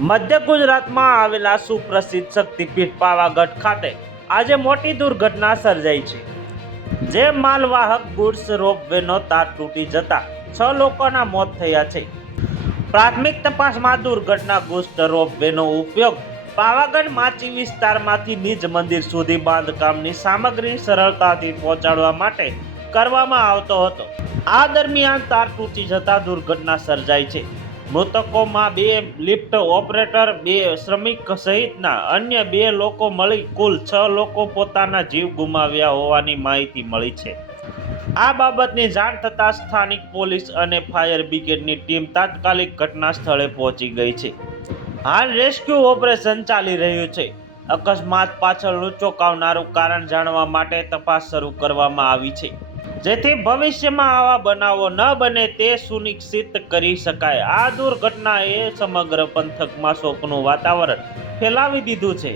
મધ્ય ગુજરાતમાં આવેલા સુપ્રસિદ્ધ શક્તિપીઠ પાવાગઢ ખાતે આજે મોટી દુર્ઘટના સર્જાઈ છે, જે માલવાહક ગુડ્સ રોપવેનો તાર તૂટી જતા 6 લોકોના મોત થયા છે. પ્રાથમિક તપાસમાં દુર્ઘટનાગ્રસ્ત રોપવેનો ઉપયોગ પાવાગઢ માચી વિસ્તારમાંથી નિજ મંદિર સુધી બાંધકામની સામગ્રી સરળતાથી પહોંચાડવા માટે કરવામાં આવતો હતો. આ દરમિયાન તાર તૂટી જતા દુર્ઘટના સર્જાઈ છે. મૃતકોમાં 2 લિફ્ટ ઓપરેટર, 2 શ્રમિક સહિતના અન્ય 2 લોકો મળી કુલ 6 લોકો પોતાના જીવ ગુમાવ્યા હોવાની માહિતી મળી છે. આ બાબતની જાણ થતાં સ્થાનિક પોલીસ અને ફાયર બ્રિગેડની ટીમ તાત્કાલિક ઘટના સ્થળે પહોંચી ગઈ છે. હાલ રેસ્ક્યુ ઓપરેશન ચાલી રહ્યું છે. અકસ્માત પાછળનું ચોંકાવનારું કારણ જાણવા માટે તપાસ શરૂ કરવામાં આવી છે, જેથી ભવિષ્યમાં આવા બનાવો ન બને તે સુનિશ્ચિત કરી શકાય. આ દુર્ઘટનાએ સમગ્ર પંથકમાં શોકનું વાતાવરણ ફેલાવી દીધું છે.